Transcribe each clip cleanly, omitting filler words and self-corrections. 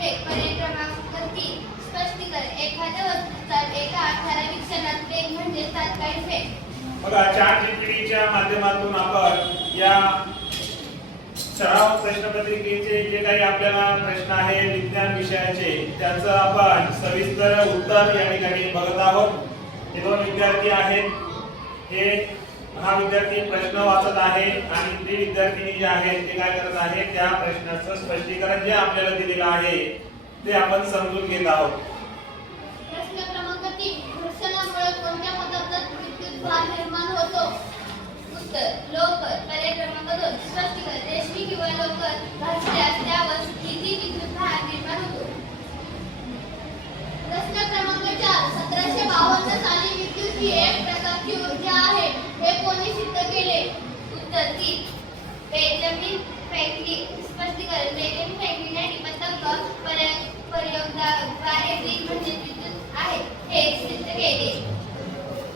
वेग. पर्याय क्रमांक 3 स्पष्टीकरण. एखाद्या वस्तूचा एका ठराविक क्षणात वेग म्हणजे तात्कालिक वेग. बघा ChatGPTच्या माध्यमातून आपण या सराव प्रश्नपत्रिकेचे जे काही आपल्याला प्रश्न आहे विज्ञान विषयाचे त्याचं आपण सविस्तर उत्तर या ठिकाणी बघत आहोत. हे दोन विद्यार्थी आहेत. हा विद्यार्थी प्रश्न वाचत आहे आणि ती विद्यार्थिनी जे आहेत ते काय करत आहे त्या प्रश्नाचं स्पष्टीकरण जे आपल्याला दिलेलं आहे ते आपण समजून घेत आहोत. प्रश्न क्रमांक 3 घर्षणामुळे कोणत्या पदार्थात विद्युत भार निर्माण होतो? उत्तर लोकर. पर्याय क्रमांक 2 स्पष्टीकरण. रेशमी किंवा लोकर घासल्यास त्यावर किती विद्युत भार निर्माण होतो? प्रश्न क्रमांक 4 1752 साली विद्युत ही एक प्रकारची ऊर्जा आहे हे कोणी सिद्ध केले? उत्तर 3 बेंजामिन फ्रँकलिन. स्पष्टीकरण. बेंजामिन फ्रँकलिन यांनी पतंग प्रयोगाद्वारे वीज म्हणजे विद्युत आहे हे सिद्ध केले.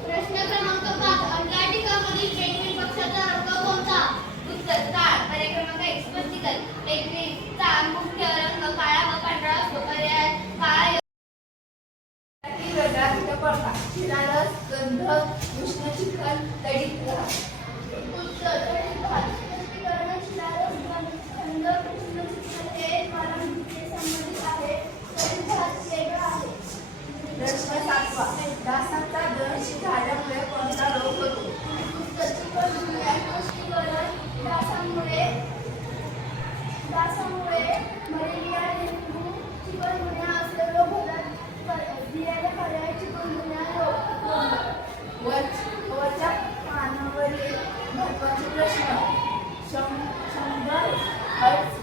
प्रश्न क्रमांक 5 अंटार्क्टिकामधील पेंग्विन पक्षाचा रंग कोणता? उत्तर काळा. पर्याय क्रमांक 1 स्पष्टीकरण. पेंग्विनचा मुख्य रंग काळा व पांढरा असतो. पर्याय काळा शिलारस गंध उष्ण चिखल तडीत घास. उत्तर तडीत घास. स्पष्टीकरण. शिलारस गंध उष्ण चिखल हे ज्वालामुखीशी संबंधित आहे. तडीत घास वेगळा आहे. प्रश्न 7 डासांचा दंश झाल्यामुळे कोणता रोग होतो? उत्तर चिकनगुन्या. स्पष्टीकरण. डासामुळे मलेरिया डेंग्यू चिकनगुन्या असे रोग होतात. पर्याय चिकनगुन्या रोग. वरच्या पानावरील महत्त्वाचे प्रश्न 100 हर्ट्झ